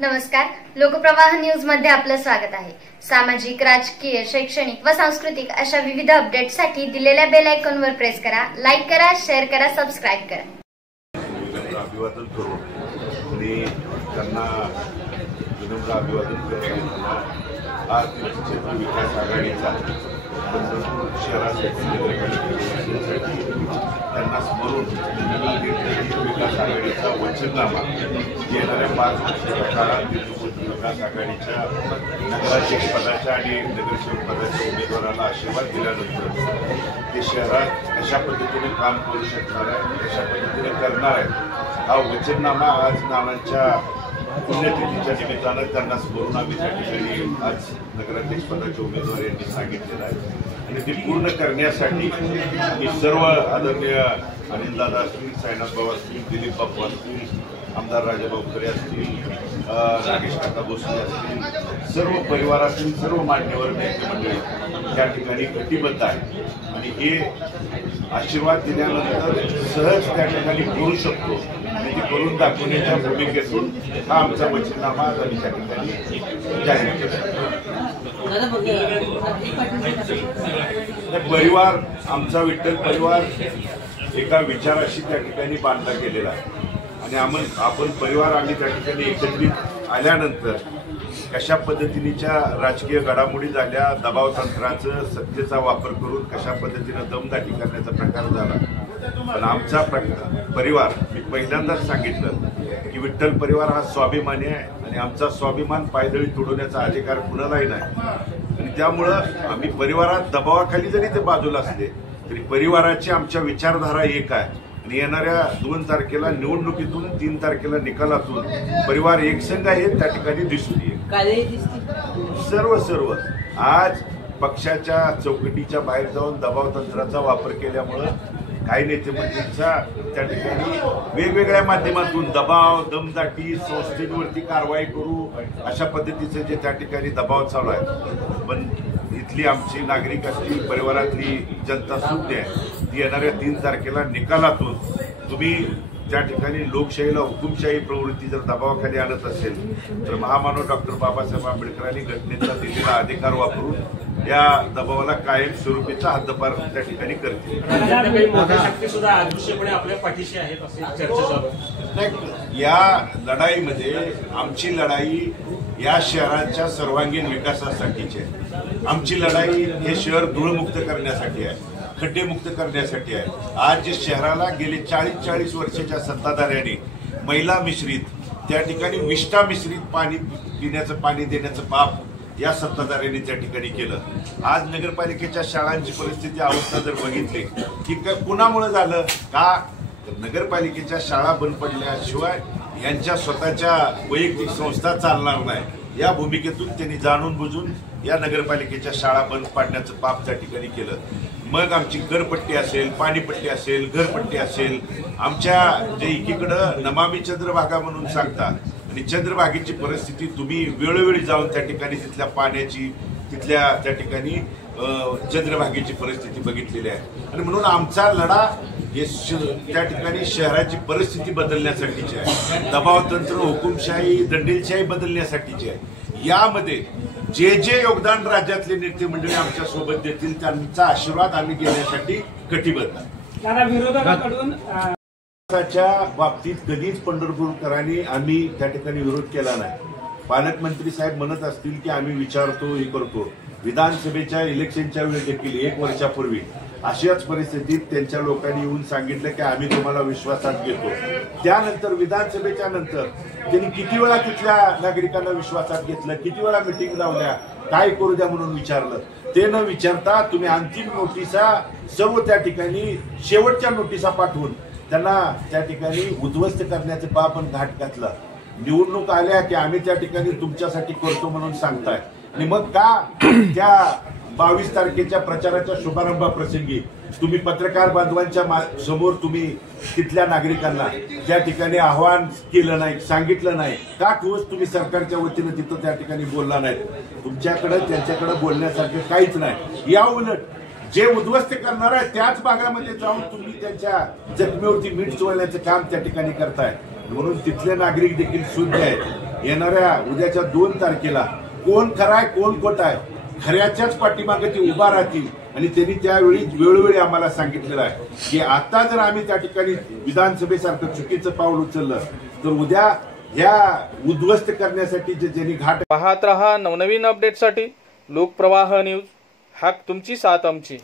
नमस्कार, लोकप्रवाह न्यूज मध्ये आपलं स्वागत आहे। सामाजिक, राजकीय, शैक्षणिक व सांस्कृतिक अशा विविध अपडेट्ससाठी दिलेल्या बेल आयकॉनवर प्रेस करा, लाईक करा, शेअर करा, सबस्क्राइब करा। अभिवादन करू आणि त्यांना विनम्र अभिवादन करताना आज क्षेत्र विकास आघाडीचा शहरासाठी त्यांना स्मरून विकास आघाडीचा वचननामा येणाऱ्या 5 वर्षाच्या काळात विकास आघाडीच्या नगराध्यक्ष पदाच्या आणि नगरसेवक पदाच्या उमेदवाराला आशीर्वाद दिल्यानंतर ते शहरात कशा पद्धतीने काम करू शकणार आहे, कशा पद्धतीने करणार आहे, हा वचननामा आज नानांच्या पुण्यतिथीच्या निमित्तानं त्यांना स्मरून आम्ही त्या ठिकाणी आज नगराध्यक्ष पदाचे उमेदवार यांनी सांगितलेलं आहे आणि ते पूर्ण करण्यासाठी मी सर्व आदरणीय अनिलदादा असतील, साईनाथ भाऊ असतील, दिलीप बापू असतील, आमदार राजाभाऊ खरे असतील, नागेश काका भोसले असतील, सर्व परिवारातील सर्व मान्यवर नेते मंडळी त्या ठिकाणी कटिबद्ध आहे आणि हे आशीर्वाद दिल्यानंतर सहज त्या ठिकाणी करू शकतो आणि ते करून दाखवण्याच्या भूमिकेतून हा आमचा वचननामा आम्ही त्या ठिकाणी जाहीर केला। परिवार आमचा विठ्ठल परिवार एका विचाराशी त्या ठिकाणी बांधला गेलेला आहे आणि आपण परिवार आम्ही त्या ठिकाणी एकत्रित आल्यानंतर कशा पद्धतीच्या राजकीय घडामोडी झाल्या, दबाव तंत्राचं सत्तेचा वापर करून कशा पद्धतीनं दमदाटी करण्याचा प्रकार झाला, पण आमचा परिवार मी पहिल्यांदाच सांगितलं की विठ्ठल परिवार हा स्वाभिमानी आहे आणि आमचा स्वाभिमान पायदळी तुडवण्याचा अधिकार कुणालाही नाही आणि त्यामुळं आम्ही परिवारात दबावाखाली जरी ते बाजूला असले तरी परिवाराची आमच्या विचारधारा एक आहे आणि येणाऱ्या 2 तारखेला निवडणुकीतून 3 तारखेला निकालातून परिवार एकसंघ आहे त्या ठिकाणी दिसून येईल। सर्व आज पक्षाच्या चौकटीच्या बाहेर जाऊन दबाव तंत्राचा वापर केल्यामुळं काही नेते मंडळींचा त्या ठिकाणी वेगवेगळ्या माध्यमातून दबाव, दमदाटी, संस्थेवरती कारवाई करू अशा पद्धतीचे जे त्या ठिकाणी दबाव चालू आहे, पण इथली आमची नागरिक असतील, परिवारातली जनता सुज्ञ आहे ती येणाऱ्या 3 तारखेला निकालातून तुम्ही त्या ठिकाणी लोकशाहीला हुकुमशाही प्रवृत्ती जर दबावाखाली आणत असेल तर महामानव डॉक्टर बाबासाहेब आंबेडकरांनी घटनेचा दिलेला अधिकार वापरून या दबावाला कायम स्वरूपीचा हद्दपार त्या ठिकाणी करतील। आपल्या पाठीशी आहेत असे चर्चा चालू आहे। या लढाईमध्ये आमची लढाई या शहराच्या सर्वांगीण विकासासाठीची आहे। आमची लढाई हे शहर धूळमुक्त करण्यासाठी आहे, खड्डेमुक्त करण्यासाठी आहे। आज जे शहराला गेले 40 वर्षाच्या सत्ताधाऱ्यांनी महिला मिश्रित त्या ठिकाणी विष्ठा मिश्रित पाणी पिण्याचं पाणी देण्याचं पाप या सत्ताधाऱ्यांनी त्या ठिकाणी केलं। आज नगरपालिकेच्या शाळांची परिस्थिती अवस्था जर बघितली की कुणामुळे झालं का, नगरपालिकेच्या शाळा बंद पडल्याशिवाय यांच्या स्वतःच्या वैयक्तिक संस्था चालणार नाही या भूमिकेतून त्यांनी जाणून बुजून या नगरपालिकेच्या शाळा बंद पाडण्याचं पाप त्या ठिकाणी केलं। मग आमची घरपट्टी असेल, पाणीपट्टी असेल, घरपट्टी असेल, आमच्या जे एकीकडं नमामी चंद्रभागा म्हणून सांगतात आणि चंद्रभागेची परिस्थिती तुम्ही वेळोवेळी जाऊन त्या ठिकाणी तिथल्या पाण्याची, तिथल्या त्या ठिकाणी चंद्रभागेची परिस्थिती बघितलेली आहे आणि म्हणून आमचा लढा हे त्या ठिकाणी शहराची परिस्थिती बदलण्यासाठीची आहे, दबाव तंत्र, हुकुमशाही, दंडेलशाही बदलण्यासाठीची आहे। यामध्ये जे जे योगदान राज्यातले नेते मंडळी आमच्या सोबत देतील त्यांचा आशीर्वाद आम्ही घेण्यासाठी कटिबद्ध आहे। विरोधाच्या बाबतीत कधीच पंढरपूरकरांनी आम्ही त्या ठिकाणी विरोध केला नाही। पालकमंत्री साहेब म्हणत असतील की आम्ही विचारतो, हे करतो, विधानसभेच्या इलेक्शनच्या वेळी देखील 1 वर्षापूर्वी अशाच परिस्थितीत त्यांच्या लोकांनी येऊन सांगितलं की आम्ही तुम्हाला विश्वासात घेतो। त्यानंतर विधानसभेच्या नंतर त्यांनी किती वेळा तिथल्या नागरिकांना विश्वासात घेतलं, किती वेळा मिटिंग लावल्या, काय करू द्या म्हणून विचारलं, ते न विचारता तुम्ही अंतिम नोटिसा सर्व त्या ठिकाणी शेवटच्या नोटिसा पाठवून त्यांना त्या ठिकाणी उद्ध्वस्त करण्याचे पाप आणि घाट घातला। निवडणूक आल्या की आम्ही त्या ठिकाणी तुमच्यासाठी करतो म्हणून सांगताय आणि मग का त्या 22 तारखेच्या प्रचाराच्या शुभारंभाप्रसंगी तुम्ही पत्रकार बांधवांच्या समोर तुम्ही तिथल्या नागरिकांना त्या ठिकाणी आवाहन केलं नाही, सांगितलं नाही का? ठोस तुम्ही सरकारच्या वतीनं तिथं त्या ठिकाणी बोलला नाही। तुमच्याकडे त्यांच्याकडे बोलण्यासारखं काहीच नाही। या उलट जे उद्ध्वस्त करणार आहे त्याच भागामध्ये जाऊन तुम्ही त्यांच्या जखमेवरती मीठ चोळण्याचं काम त्या ठिकाणी करताय, म्हणून तिथले नागरिक देखील शुद्ध आहेत। येणाऱ्या उद्याच्या 2 तारखेला कोण खरा आहे कोण खोटा आहे खऱ्याच्याच पाठीमागे ते उभा राहतील आणि त्यांनी त्यावेळी वेळोवेळी आम्हाला सांगितलेलं आहे की आता जर आम्ही त्या ठिकाणी विधानसभेसारखं चुकीचं पाऊल उचललं तर उद्या ह्या उद्ध्वस्त करण्यासाठी जे ज्यांनी घाट पाहत रहा नवनवीन अपडेटसाठी लोकप्रवाह न्यूज. हाक तुमची साथ आमची.